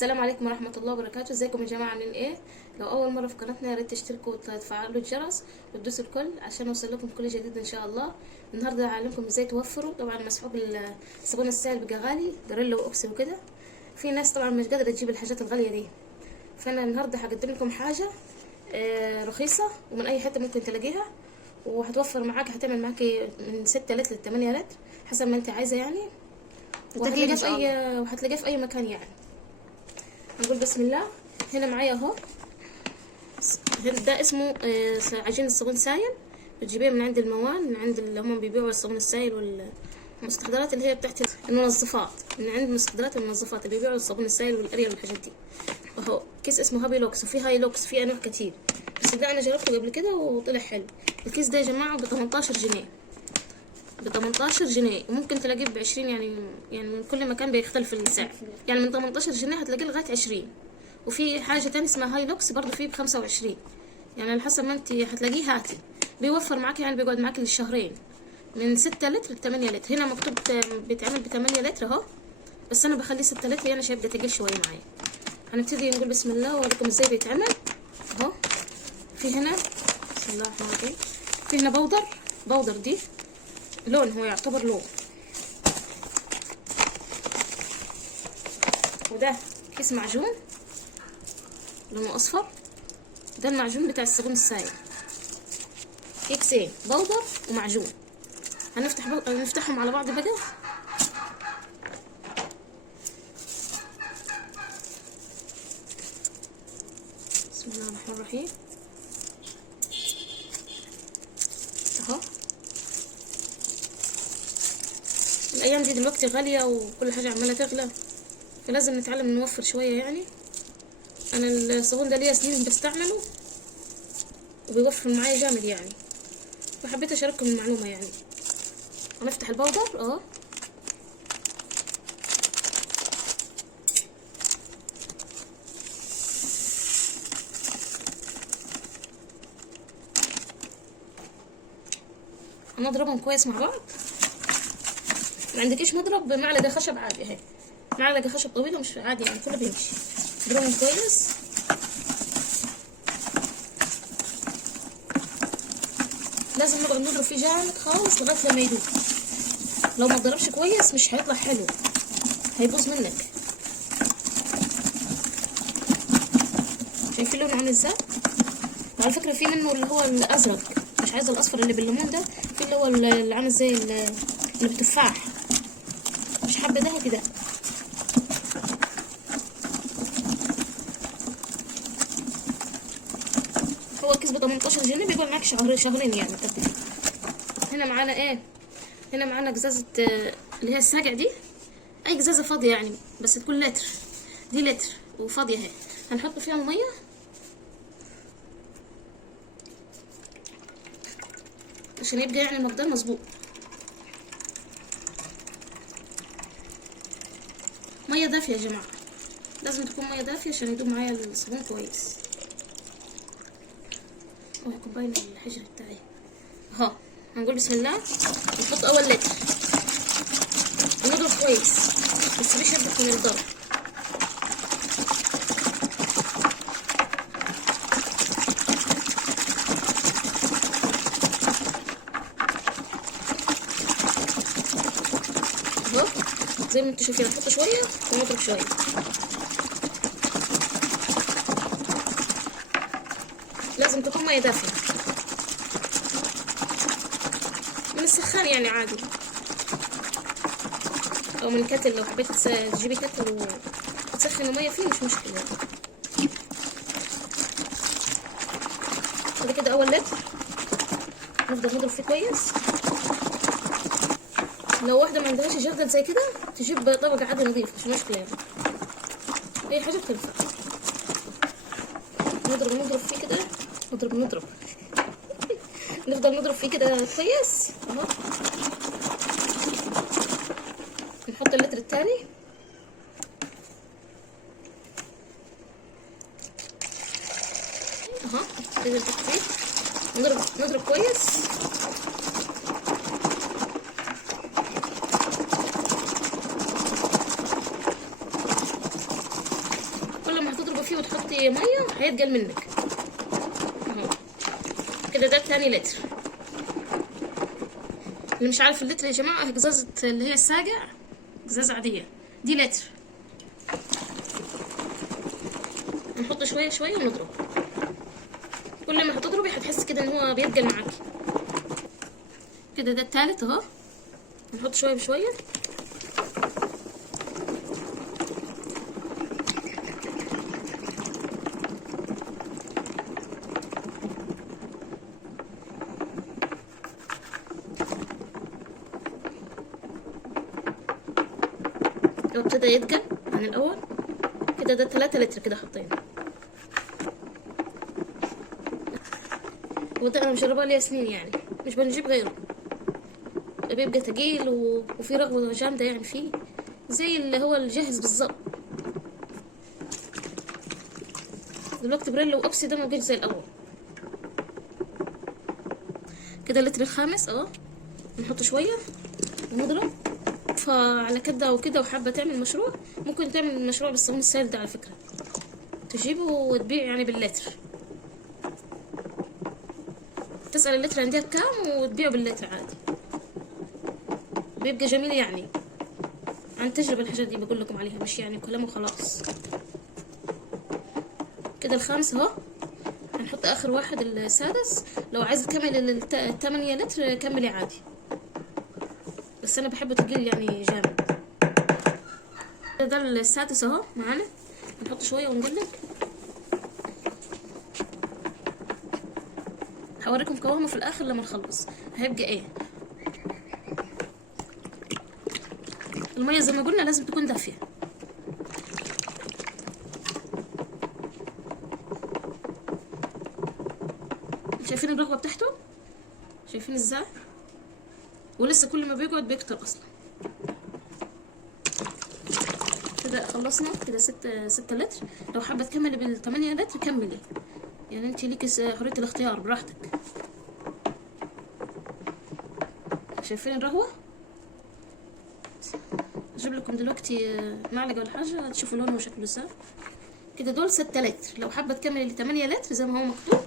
السلام عليكم ورحمة الله وبركاته. ازيكم يا جماعة، عاملين ايه؟ لو اول مرة في قناتنا يا ريت تشتركوا وتفعلوا الجرس وتدوسوا الكل عشان يوصل لكم كل جديد ان شاء الله. النهارده هعلمكم ازاي توفروا. طبعا مسحوق الصابون السائل بقى غالي، جريلا واوكسي وكده. في ناس طبعا مش قادرة تجيب الحاجات الغالية دي، فانا النهارده هقدم لكم حاجة رخيصة ومن اي حتة ممكن تلاقيها، وهتوفر معاك، هتعمل معاكي من 6 لتر ل 8 لتر حسب ما انت عايزة يعني. وهتلاقيه في اي مكان يعني. نقول بسم الله. هنا معايا اهو، ده اسمه عجين الصابون سائل. بتجيبيه من عند الموان، من عند اللي هم بيبيعوا الصابون السائل والمستحضرات اللي هي بتاعت المنظفات، من عند مستحضرات المنظفات اللي بيبيعوا الصابون السائل والاريال والحاجات دي. اهو كيس اسمه هابي لوكس، وفي هاي لوكس، في انواع كتير، بس ده انا جربته قبل كده وطلع حلو. الكيس ده يا جماعه ب 18 جنيه، ب 18 جنيه، وممكن تلاقيه ب 20 يعني من كل مكان بيختلف السعر، يعني من 18 جنيه هتلاقيه لغايه 20. وفي حاجه تانية اسمها هاي لوكس برضو فيه ب 25، يعني على حسب ما انت هتلاقيه هاتي. بيوفر معاكي، يعني بيقعد معاكي للشهرين، من 6 لتر ل 8 لتر. هنا مكتوب بيتعمل ب 8 لتر اهو، بس انا بخليه 6 لتر يعني عشان يبقى تقيل شويه معايا. هنبتدي نقول بسم الله واوريكم ازاي بيتعمل. اهو في هنا بسم الله الرحمن الرحيم، في هنا بودر دي لون، هو يعتبر لون. وده كيس معجون لونه اصفر، ده المعجون بتاع الصابون السائل. كيسين بودر ومعجون. هنفتحهم على بعض بقى. بسم الله الرحمن الرحيم. اهو الايام دي دلوقتي غاليه وكل حاجه عماله تغلى، فلازم نتعلم نوفر شويه يعني. انا الصابون ده ليا سنين بستعمله وبيوفر معايا جامد يعني، فحبيت اشارككم المعلومه يعني. هنفتح البودر اهو. هنضربهم كويس مع بعض. ما عندكيش مضرب، بمعلقه خشب عادي اهي، معلقه خشب طويله مش عادي يعني، كله بيمشي. اضربهم كويس. لازم نبقى نضرب فيه جامد خالص لغايه لما يدوب. لو ما اتضربش كويس مش هيطلع حلو، هيبوظ منك. شايفين لونه عامل ازاي؟ وعلى فكره في منه اللي هو الازرق، مش عايزه الاصفر اللي بالليمون ده، في اللي هو اللي عامل زي اللي بالتفاح، مش حابه ده كده. هو الكيس ب 18 جنيه، بيقعد معاك شهرين يعني تبدي. هنا معانا ايه؟ هنا معانا قزازه اللي هي الساقع دي، اي قزازه فاضيه يعني، بس تكون لتر. دي لتر وفاضيه اهي. هنحط فيها الميه عشان يبقى يعني المقدار مظبوط. ميه دافيه يا جماعه، لازم تكون ميه دافيه عشان يدوب معايا الصابون كويس. اهو كوبايه الحجر بتاعي اهو. هنقول بسم الله. نحط اول لتر ونضرب كويس، بس مش يبقى من الضرب. اهو زي ما انتوا شايفين، نحط شويه ونضرب شويه. لازم تكون ميه دافيه من السخان يعني عادي، او من كتل. لو حبيت تجيبي كتل وتسخني ميه فيه مش مشكله. بعد كده اول لتر نفضل نضرب فيه كويس. لو واحده ما عندهاش جردل زي كده تجيب طبق عادي نظيف، مش مشكله يعني، اي حاجه بتنفع. نضرب فيه كده، نفضل نضرب فيه كده كويس اهو. نحط اللتر الثاني اهو، نضرب كويس. تكبه فيه وتحطي ميه هيتقل منك اهو كده. ده التاني لتر. اللي مش عارف اللتر يا جماعه قزازه اللي هي الساقع، قزازه عاديه دي لتر. نحط شويه شويه ونضرب. كل ما هتضربي هتحسي كده ان هو بيتقل معاكي كده. ده التالت اهو. نحط شويه بشويه. لو ابتدى يتقل عن الاول كده. ده 3 لتر كده حطينا. وده انا مجرباه ليا سنين يعني، مش بنجيب غيره. بيبقى تقيل وفي رغوة جامدة يعني فيه، زي اللي هو الجاهز بالظبط. دلوقتي بريلا واوكسي ده مبقاش زي الاول كده. اللتر الخامس اهو. نحط شوية ونضرب. فعلى كده وكده وحابة تعمل مشروع، ممكن تعمل مشروع بالصابون السائل ده على فكرة. تجيبه وتبيع يعني باللتر. تسأل اللتر عندها بكام وتبيعه باللتر عادي. بيبقى جميل يعني، عن تجربة الحاجات دي بقول لكم عليها، مش يعني كلام وخلاص. كده الخامس اهو. هنحط اخر واحد السادس. لو عايزة تكمل 8 لتر كملي عادي، بس انا بحبه تقيل يعني جامد. ده السادس اهو معانا. نحط شوية ونقلب. هوريكم قوامه في الاخر لما نخلص هيبقى ايه. المية زي ما قلنا لازم تكون دافية. شايفين الرغوة بتاعته؟ شايفين ازاي؟ ولسه كل ما بيقعد بيكتر اصلا. كده خلصنا كده 6 لتر. لو حابة تكملي بال8 لتر كملي، يعني انت ليكي حرية الاختيار براحتك. شايفين الرغوة؟ اجيب لكم دلوقتي معلقة ولا حاجة تشوفوا لونه وشكله ازاي. كده دول 6 لتر. لو حابة تكملي ل8 لتر زي ما هو مكتوب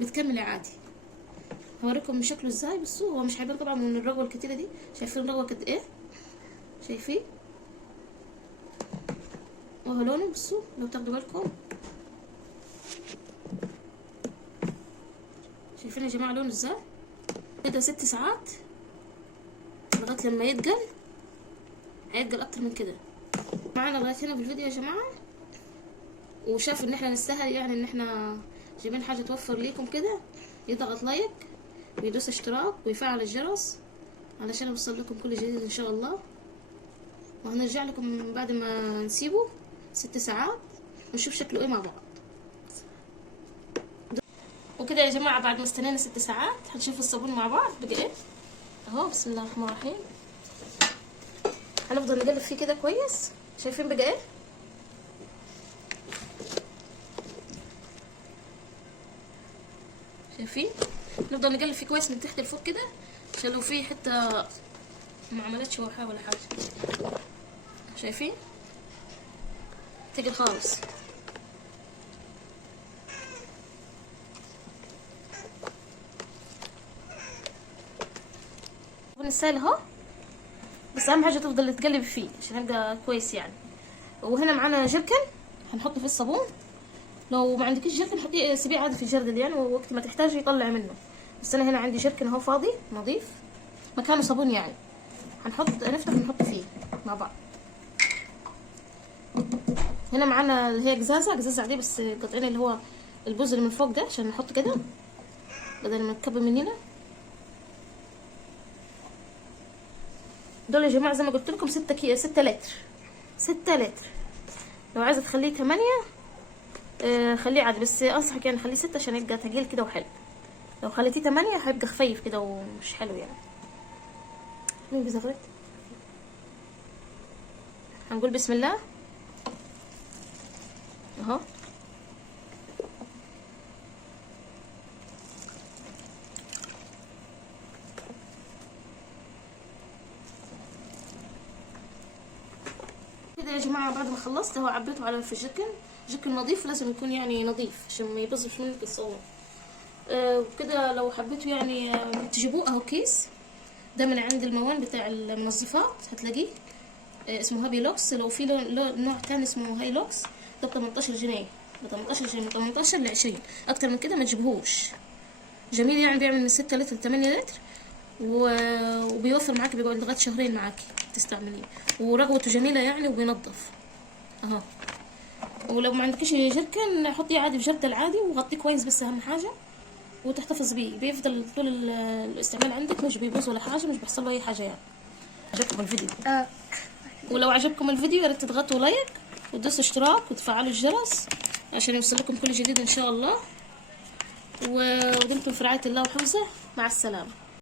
بتكملي عادي. هوريكم شكله ازاي. بصوا هو مش هيبان طبعا من الرغوة الكتيرة دي. شايفين الرغوة قد ايه؟ شايفين؟ وهو لونه بصوا لو تاخدوا بالكم. شايفين يا جماعة لونه ازاي؟ كده 6 ساعات لغاية لما يتقل. هيتقل اكتر من كده. معانا لغاية هنا في الفيديو يا جماعة، وشاف ان احنا نستاهل يعني ان احنا جايبين حاجة توفر ليكم كده، يضغط لايك ويدوس اشتراك ويفعل الجرس علشان يوصل لكم كل جديد ان شاء الله. وهنرجع لكم بعد ما نسيبه 6 ساعات ونشوف شكله ايه مع بعض. وكده يا جماعة بعد ما استنينا 6 ساعات هنشوف الصابون مع بعض بقى ايه اهو. بسم الله الرحمن الرحيم. هنفضل نقلب فيه كده كويس. شايفين بقى ايه؟ شايفين؟ نفضل نقلب فيه كويس من تحت لفوق كده عشان لو في حته ما عملتش وحاجه ولا حاجه. شايفين؟ تقل خالص. السائل اهو، بس اهم حاجه تفضل تقلب فيه عشان يبقى كويس يعني. وهنا معانا جركن هنحط فيه الصابون. لو ما عندكيش جركن حطيه سيبيه عادي في الجردل يعني، ووقت ما تحتاجي يطلع منه. بس انا هنا عندي جركن اهو فاضي نظيف مكانه صابون يعني. نفتح ونحط فيه مع بعض. هنا معانا اللي هي قزازه عاديه بس قطعين اللي هو الجزء اللي من فوق ده عشان نحط كده بدل ما تكب مننا. دول يا جماعه زي ما قلت لكم 6 لتر. 6 لتر. لو عايزه تخليه 8 خليه عادي، بس انصحك يعني خليه 6 عشان يبقى تقيل كده وحلو. لو خليتيه 8 هيبقى خفيف كده ومش حلو يعني. مين بيزغرط؟ هنقول بسم الله اهو. كده يا يا جماعه بعد ما خلصت هو عبيته على في جكن نظيف، لازم يكون يعني نظيف عشان ما يبظش منك الصور. وكده لو حبيتوا يعني تجيبوه اهو كيس ده من عند الموان بتاع المنظفات هتلاقيه، اسمه هابي لوكس. لو في نوع تاني اسمه هاي لوكس ده ب 18 جنيه، ب 18 جنيه، من 18 ل 20. اكتر من كده ما تجيبهوش. جميل يعني، بيعمل من 6 لتر ل 8 لتر، وبيوفر معاكي، بيقعد لغايه شهرين معاكي تستعمليه، ورغوته جميله يعني، وبينظف اهو. ولو ما عندكش جركن حطيه عادي في جردل عادي وغطيه كويس، بس اهم حاجه وتحتفظ بيه، بيفضل طول الاستعمال عندك، مش بيبوظ ولا حاجه، مش بيحصل له اي حاجه يعني. عجبكم الفيديو؟ ولو عجبكم الفيديو يا ريت تضغطوا لايك وتدوسوا اشتراك وتفعلوا الجرس عشان يوصلكم كل جديد ان شاء الله. ودمتم في رعايه الله وحفظه. مع السلامه.